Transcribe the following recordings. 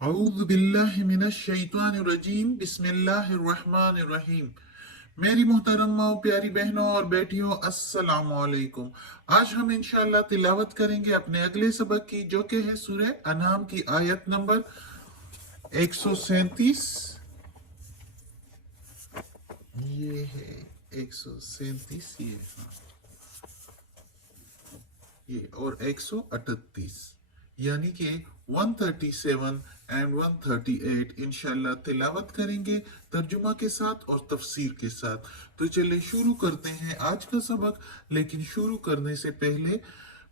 औज़ु बिल्लाहि मिनश शैतानिर रजीम बिस्मिल्लाहिर रहमानिर रहीम। मेरी मोहतरम प्यारी बहनों और बेटियों, अस्सलाम वालेकुम। आज हम इंशाअल्लाह तिलावत करेंगे अपने अगले सबक की, जो कि है सूरह अनाम की आयत नंबर 137। ये है 137, ये और 138, यानी कि 137 एंड 138 इंशाल्लाह तिलावत करेंगे तर्जुमा के साथ और तफसीर के साथ। तो चलिए शुरू करते हैं आज का सबक। लेकिन शुरू करने से पहले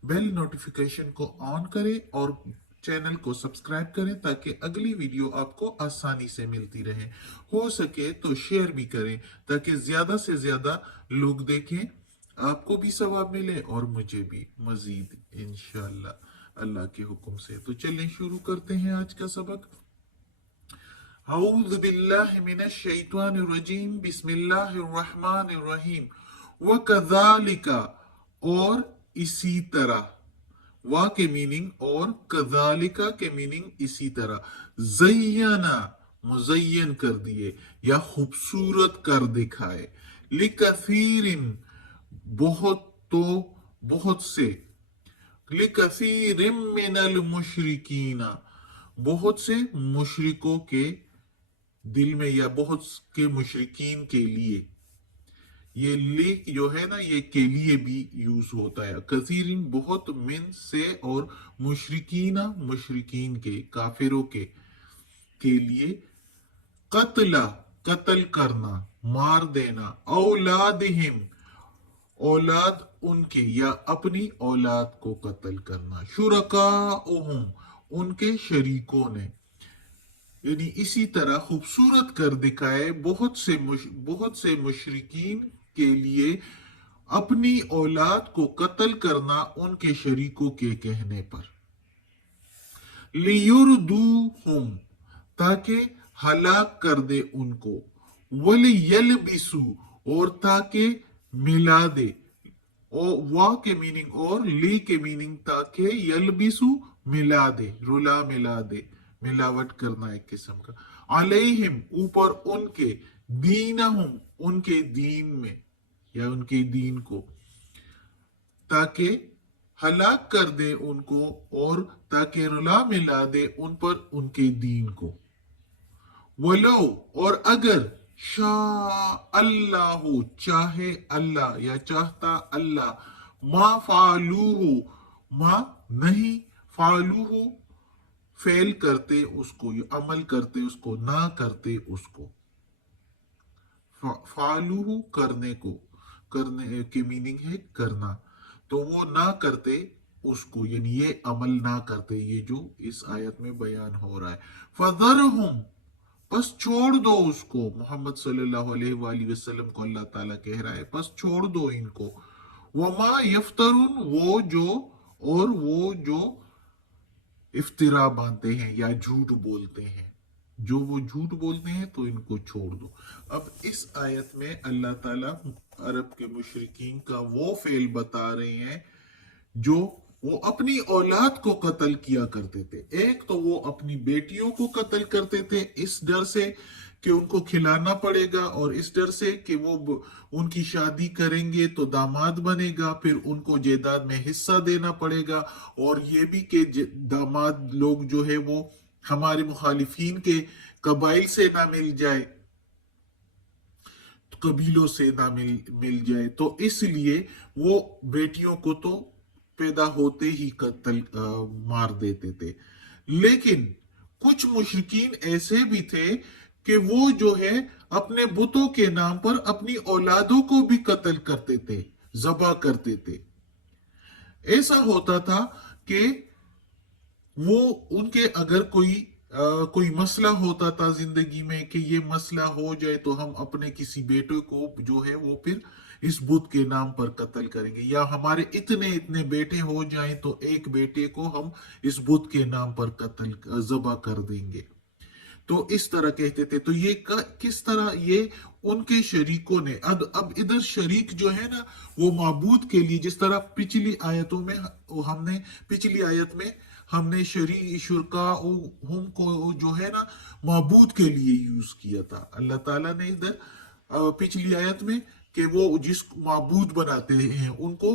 बेल नोटिफिकेशन को ऑन करें और चैनल को सब्सक्राइब करें ताकि अगली वीडियो आपको आसानी से मिलती रहे। हो सके तो शेयर भी करें ताकि ज्यादा से ज्यादा लोग देखें, आपको भी सवाब मिले और मुझे भी मजीद, इंशाअल्लाह अल्लाह के हुक्म से। तो चलें शुरू करते हैं आज का सबक। औज़ु बिल्लाहि मिनश शैतानिर रजीम बिस्मिल्लाहिर रहमानिर रहीम। व कज़ालिका, और इसी तरह। वा के मीनिंग और कज़ालिका के मीनिंग इसी तरह। ज़य्यना, मुज़य्यन कर दिए या खूबसूरत कर दिखाए। लिकसीरिन, बहुत, तो बहुत से। लिकसीरिम मिनल मुशरिकीना, बहुत से मुशरिकों के दिल में या बहुत के मुशरिकीन के लिए। ये ले जो है ना, ये के लिए भी यूज होता है। कसीरिन बहुत, मिन से, और मुशरिकीना मुशरिकीन के, काफिरों के लिए। कत्ला, कत्ल करना, मार देना। औलादिहिम, औलाद उनके या अपनी औलाद को कत्ल करना। शुरकाउहुम, उनके शरीकों ने। यानी इसी तरह खूबसूरत कर दिखाए बहुत से मुशरिकीन के लिए अपनी औलाद को कत्ल करना उनके शरीकों के कहने पर। लियुरदूहुम, ताकि हलाक कर दे उनको। वलियलबिसु, और ताकि मिला दे। और वा के मीनिंग और ली के मीनिंग ताकि, यलबिसु मिला दे, रुला मिला दे, मिलावट करना एक किस्म का। अलैहिम, ऊपर उनके। दीनहुम, उनके दीन में या उनके दीन को। ताकि हलाक कर दे उनको और ताकि रुला मिला दे उन पर उनके दीन को। वलो, और अगर। शाह अल्लाह, चाहे अल्लाह या चाहता अल्लाह। मा फालूहु, मा नहीं, फालूहु फेल करते उसको, या अमल करते उसको, ना करते उसको। फालूहु करने को, करने की मीनिंग है करना। तो वो ना करते उसको, यानी ये अमल ना करते, ये जो इस आयत में बयान हो रहा है। फदरहुम, बस छोड़ दो उसको। मोहम्मद सल्लल्लाहु अलैहि वसल्लम को अल्लाह ताला कह रहा है, बस छोड़ दो इनको। वमा यफ्तरून, वो जो, और वो जो इफ्तिरा बांधते हैं या झूठ बोलते हैं, जो वो झूठ बोलते हैं तो इनको छोड़ दो। अब इस आयत में अल्लाह ताला अरब के मुशरिकीन का वो फेल बता रहे हैं जो वो अपनी औलाद को कत्ल किया करते थे। एक तो वो अपनी बेटियों को कत्ल करते थे इस डर से कि उनको खिलाना पड़ेगा, और इस डर से कि वो उनकी शादी करेंगे तो दामाद बनेगा, फिर उनको जायदाद में हिस्सा देना पड़ेगा। और ये भी कि दामाद लोग जो है वो हमारे मुखालिफिन के कबाइल से ना मिल जाए, कबीलों से ना मिल जाए, तो इसलिए वो बेटियों को तो पैदा होते ही कत्ल मार देते थे। लेकिन कुछ मुशरिकीन ऐसे भी थे कि वो जो है अपने बुतों के नाम पर अपनी औलादों को भी कत्ल करते थे, जबा करते थे। ऐसा होता था कि वो उनके अगर कोई मसला होता था जिंदगी में कि ये मसला हो जाए तो हम अपने किसी बेटे को जो है वो फिर इस बुत के नाम पर कत्ल करेंगे, या हमारे इतने इतने बेटे हो जाएं तो एक बेटे को हम इस बुत के नाम पर कत्ल जबा कर देंगे। तो इस तरह कहते थे। तो ये किस तरह ये उनके शरीकों ने, अब इधर शरीक जो है ना वो माबूद के लिए, जिस तरह पिछली आयतों में हमने पिछली आयत में हमने शुरका हम को जो है ना माबूद के लिए यूज किया था। अल्लाह ताला ने इधर पिछली आयत में कि वो जिस माबूद बनाते हैं उनको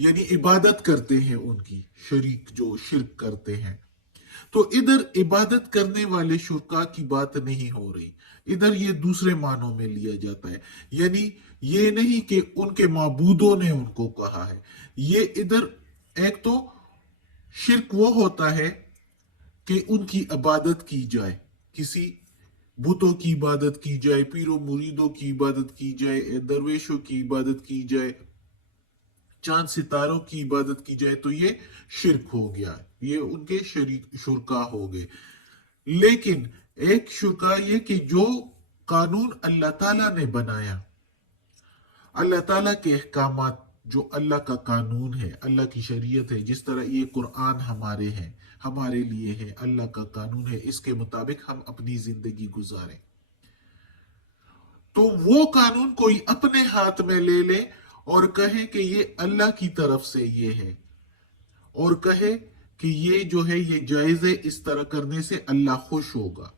यानी इबादत करते हैं उनकी, शरीक जो शिरक करते हैं, तो इधर इबादत करने वाले शुरका की बात नहीं हो रही। इधर ये दूसरे मानों में लिया जाता है, यानी ये नहीं कि उनके माबूदों ने उनको कहा है। ये इधर एक तो शिरक वो होता है कि उनकी इबादत की जाए, किसी बुतों की इबादत की जाए, पीरों मुरीदों की इबादत की जाए, दरवेशों की इबादत की जाए, चांद सितारों की इबादत की जाए, तो ये शिरक हो गया, ये उनके शरीक शुरका हो गए। लेकिन एक शुरका ये कि जो कानून अल्लाह ताला ने बनाया, अल्लाह ताला के अहकामात, जो अल्लाह का कानून है, अल्लाह की शरीयत है, जिस तरह ये कुरान हमारे हैं, हमारे लिए है, अल्लाह का कानून है, इसके मुताबिक हम अपनी जिंदगी गुजारें, तो वो कानून कोई अपने हाथ में ले ले और कहे कि ये अल्लाह की तरफ से ये है, और कहे कि ये जो है ये जायज है, इस तरह करने से अल्लाह खुश होगा,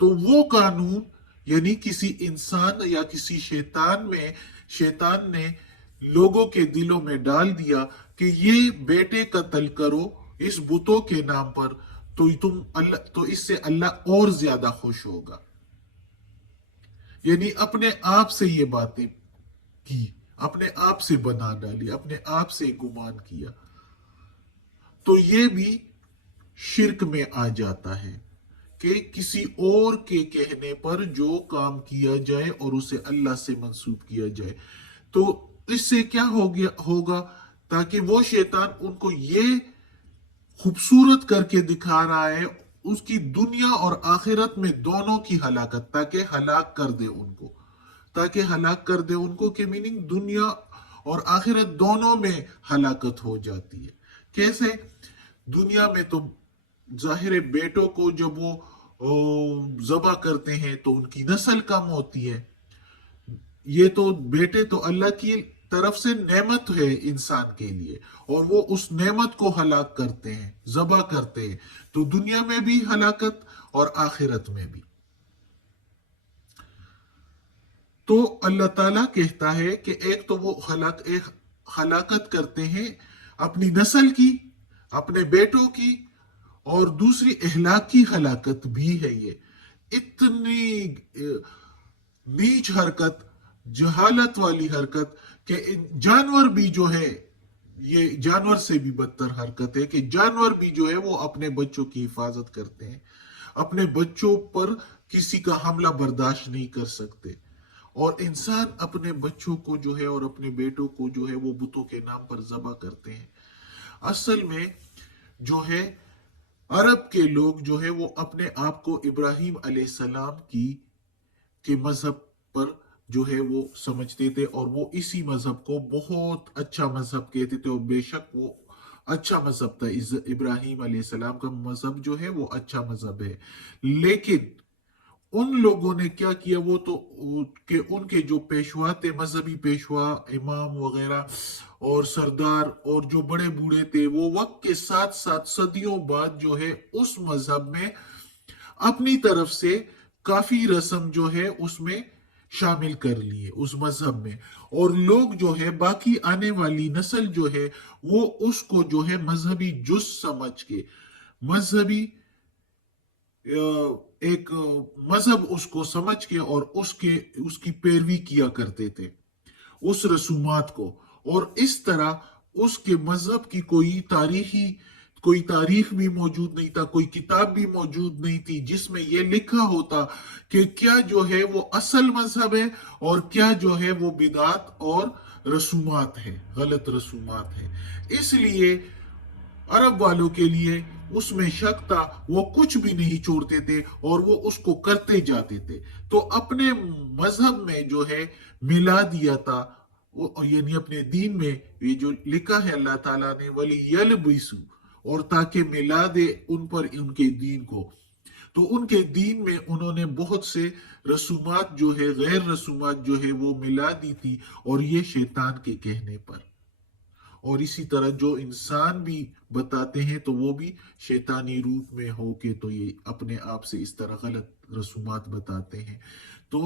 तो वो कानून यानी किसी इंसान या किसी शैतान ने लोगों के दिलों में डाल दिया कि ये बेटे कत्ल करो इस बुतों के नाम पर, तो इससे अल्लाह और ज्यादा खुश होगा। यानी अपने आप से ये बातें की, अपने आप से बना डाली, अपने आप से गुमान किया, तो ये भी शिरक में आ जाता है कि किसी और के कहने पर जो काम किया जाए और उसे अल्लाह से मंसूब किया जाए। तो इससे क्या होगा, ताकि वो शैतान उनको ये खूबसूरत करके दिखा रहा है उसकी दुनिया और आखिरत में दोनों की हलाकत, ताकि हलाक कर दे उनको, ताकि हलाक कर दे उनको, के मीनिंग दुनिया और आखिरत दोनों में हलाकत हो जाती है। कैसे? दुनिया में तो जाहिर है बेटों को जब वो ज़बा करते हैं तो उनकी नस्ल कम होती है। ये तो बेटे तो अल्लाह की तरफ से नेमत है इंसान के लिए, और वो उस नेमत को हलाक करते हैं, ज़बा करते हैं, तो दुनिया में भी हलाकत और आखिरत में भी। तो अल्लाह ताला कहता है कि एक तो वो हलाकत करते हैं अपनी नस्ल की, अपने बेटों की, और दूसरी इहलाकी हलाकत भी है। ये इतनी नीच हरकत, जहालत वाली हरकत कि जानवर भी जो है, ये जानवर से भी बदतर हरकत है कि जानवर भी जो है वो अपने बच्चों की हिफाजत करते हैं, अपने बच्चों पर किसी का हमला बर्दाश्त नहीं कर सकते, और इंसान अपने बच्चों को जो है और अपने बेटों को जो है वो बुतों के नाम पर ज़बह करते हैं। असल में जो है अरब के लोग जो है वो अपने आप को इब्राहिम अलैहिस्सलाम की के मजहब पर जो है वो समझते थे, और वो इसी मजहब को बहुत अच्छा मजहब कहते थे, और बेशक वो अच्छा मजहब था। इब्राहिम अलैहिस्सलाम का मजहब जो है वो अच्छा मजहब है, लेकिन उन लोगों ने क्या किया, वो तो कि उनके जो पेशवा थे, मजहबी पेशवा, इमाम वगैरह और सरदार और जो बड़े बूढ़े थे, वो वक्त के साथ साथ सदियों बाद जो है उस मजहब में अपनी तरफ से काफी रस्म जो है उसमें शामिल कर लिए उस मजहब में, और लोग जो है बाकी आने वाली नस्ल जो है वो उसको जो है मजहबी जुज समझ के, मजहबी एक मजहब उसको समझ के और उसकी पैरवी किया करते थे, उस रसूमात को, और इस तरह उसके मजहब की कोई तारीख भी मौजूद नहीं था, कोई किताब भी मौजूद नहीं थी जिसमें यह लिखा होता कि क्या जो है वो असल मजहब है और क्या जो है वो बिदात और रसूमात है, गलत रसूमात है। इसलिए अरब वालों के लिए उसमें शक था, वो कुछ भी नहीं छोड़ते थे और वो उसको करते जाते थे। तो अपने मजहब में जो है मिला दिया था, वो यानी अपने दीन में ये जो लिखा है अल्लाह ताला ने, वली यलबिसु, और ताकि मिला दे उन पर उनके दीन को, तो उनके दीन में उन्होंने बहुत से रसूमात जो है, गैर रसूमात जो है वो मिला दी थी, और ये शैतान के कहने पर। اور اسی طرح جو انسان بھی بتاتے ہیں تو وہ بھی شیطانی روپ میں ہو کے تو یہ اپنے آپ سے اس طرح غلط رسومات بتاتے ہیں. تو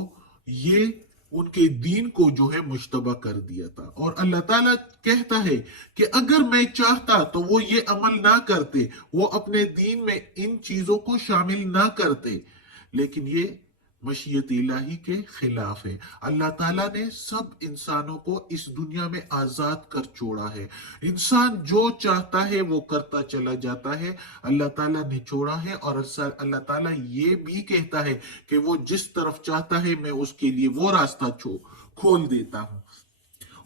یہ ان کے دین کو جو ہے مشتبہ کر دیا تھا. اور اللہ تعالیٰ کہتا ہے کہ اگر میں چاہتا تو وہ یہ عمل نہ کرتے، وہ اپنے دین میں ان چیزوں کو شامل نہ کرتے، لیکن یہ مشیت الہی کے خلاف ہے. اللہ تعالیٰ نے سب انسانوں کو اس دنیا میں آزاد کر چھوڑا ہے. انسان جو چاہتا ہے وہ کرتا چلا جاتا ہے. اللہ تعالیٰ نے چھوڑا ہے، اور اللہ تعالیٰ یہ بھی کہتا ہے کہ وہ جس طرف چاہتا ہے میں اس کے لیے وہ راستہ کھول دیتا ہوں.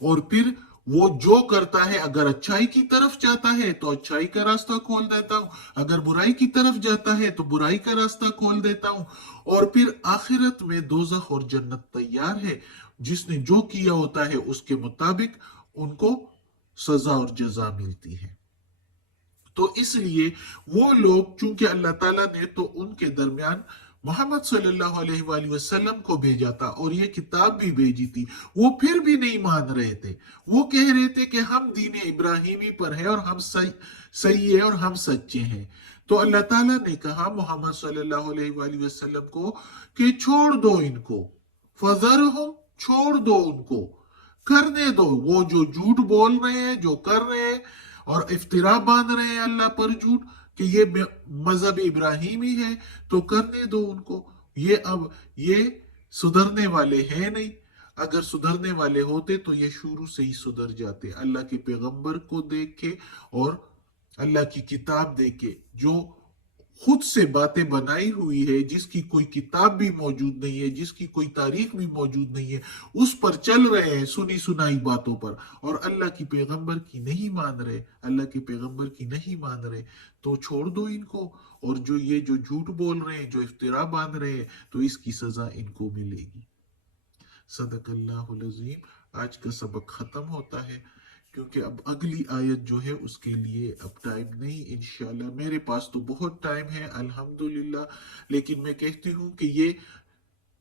اور پھر وہ جو کرتا ہے، اگر اچھائی کی طرف جاتا ہے تو اچھائی کا راستہ کھول دیتا ہوں، اگر برائی کی طرف جاتا ہے تو برائی کا راستہ کھول دیتا ہوں. اور پھر آخرت میں دوزخ اور جنت تیار ہے. جس نے جو کیا ہوتا ہے اس کے مطابق ان کو سزا اور جزا ملتی ہے. تو اس لیے وہ لوگ، چونکہ اللہ تعالیٰ نے تو ان کے درمیان محمد صلی اللہ علیہ وآلہ وسلم کو بھیجا تھا اور یہ کتاب بھی بھیجی تھی، وہ پھر بھی نہیں مان رہے تھے. وہ کہہ رہے تھے کہ ہم دین ابراہیمی پر ہیں اور ہم صحیح ہیں اور ہم سچے ہیں. تو اللہ تعالیٰ نے کہا محمد صلی اللہ علیہ وآلہ وسلم کو کہ چھوڑ دو ان کو، فذرہم، چھوڑ دو ان کو، کرنے دو. وہ جو جھوٹ بول رہے ہیں، جو کر رہے ہیں اور افطرا باندھ رہے ہیں اللہ پر جھوٹ کہ یہ مذہب ابراہیمی ہے، تو کرنے دو ان کو. یہ سدھرنے والے ہیں نہیں. اگر سدھرنے والے ہوتے تو یہ شروع سے ہی سدھر جاتے. اللہ کے پیغمبر کو دیکھ کے اور اللہ کی کتاب دیکھ کے، جو خود سے باتیں بنائی ہوئی ہے، جس کی کوئی کتاب بھی موجود نہیں ہے، جس کی کوئی تاریخ بھی موجود نہیں ہے، اس پر چل رہے ہیں سنی سنائی باتوں پر، اور اللہ کی پیغمبر کی نہیں مان رہے، اللہ کے پیغمبر کی نہیں مان رہے. تو چھوڑ دو ان کو. اور جو جھوٹ بول رہے ہیں، جو افطرا باندھ رہے ہیں، تو اس کی سزا ان کو ملے گی. صدق اللہ العظیم. آج کا سبق ختم ہوتا ہے، کیونکہ اب اگلی آیت جو ہے اس کے لیے اب ٹائم نہیں. انشاءاللہ میرے پاس تو بہت ٹائم ہے الحمدللہ، لیکن میں کہتی ہوں کہ یہ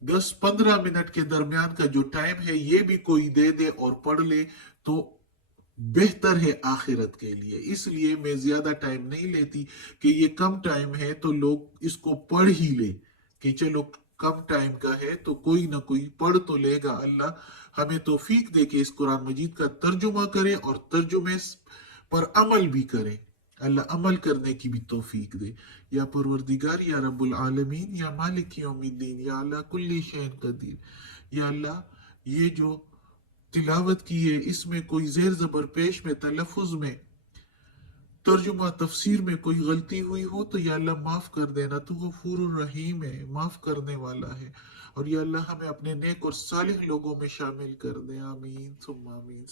10-15 منٹ کے درمیان کا جو ٹائم ہے یہ بھی کوئی دے دے اور پڑھ لے تو بہتر ہے آخرت کے لیے. اس لیے میں زیادہ ٹائم نہیں لیتی کہ یہ کم ٹائم ہے تو لوگ اس کو پڑھ ہی لے، کہ چلو کم ٹائم کا ہے تو کوئی نہ کوئی پڑھ تو لے گا. اللہ ہمیں توفیق دے کہ اس قرآن مجید کا ترجمہ کرے اور ترجمے پر عمل بھی کرے. اللہ عمل کرنے کی بھی توفیق دے. یا پروردگار، یا رب العالمین، یا مالک یوم الدین، یا اللہ کل شیء قدیر. یا اللہ یہ جو تلاوت کی ہے اس میں کوئی زیر زبر پیش میں، تلفظ میں، ترجمہ تفسیر میں کوئی غلطی ہوئی ہو تو یا اللہ معاف کر دینا. تو غفور الرحیم ہے، معاف کرنے والا ہے. اور یا اللہ ہمیں اپنے نیک اور صالح لوگوں میں شامل کر دے. آمین ثم آمین.